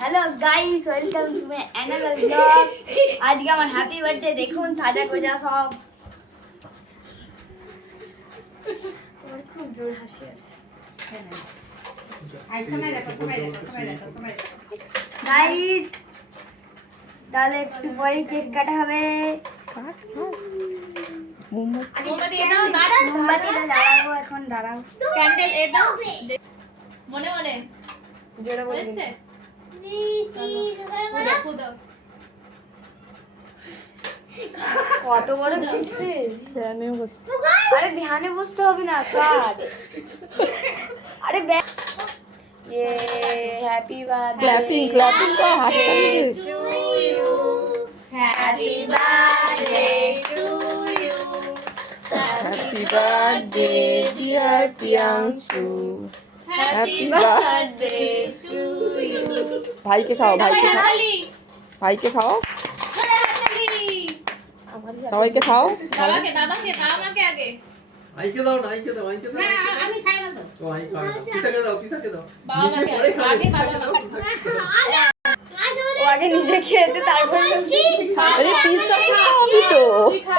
Hello guys, welcome to my another blog. আজকে আমার happy birthday. দেখুন সাজা গোজা সব। আমার খুব জোর হাসি আসে। গাইস, তাহলে একটু পরে কেক কাটা হবে। মোমবাতিটা জ্বালাবো এখন, দাঁড়াও। ক্যান্ডেল এ দাও মনে মনে জোরে বলছে কত বড় কিস্তি। আরে ধ্যানে বসতে হবে না, কাজ। আরে ये हैप्पी बर्थडे क्लैपिंग का हाथ ताली दे to you, happy birthday to you, happy birthday dear Priyanshu happy birthday to you. भाई के खाओ भाई के खाओ सबाई के खाओ বাবাকে বাবাকে বাবাকে আগে আইকে দাও না আইকে দাও না আমি খাই না তো ও আই খাও কিসাকে দাও বাবাকে পরে খাও আগে বাবা ও আগে নিজে খেয়েছে তারপর अरे पिज्जा खाओ अभी तो তুই খা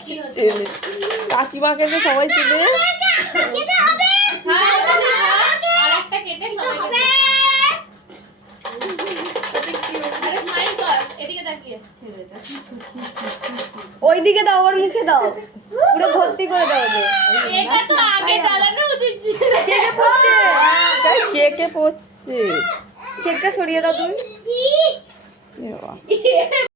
কি হচ্ছে কাকিমাকে দে সবাইকে দে খা আরেকটা কেটে সবাইকে দে আরে স্মাইল কর এদিকে তাকিয়ে ছেলেটা ওইদিকে দাও, ওর মুখে দাও, পুরো ভর্তি করে দাও যে। এটা তো আগে চালানো উচিত ছিল কেকে পড়ছে, কেকে পড়ছে কেকটা সরিয়ে দাও তুমি।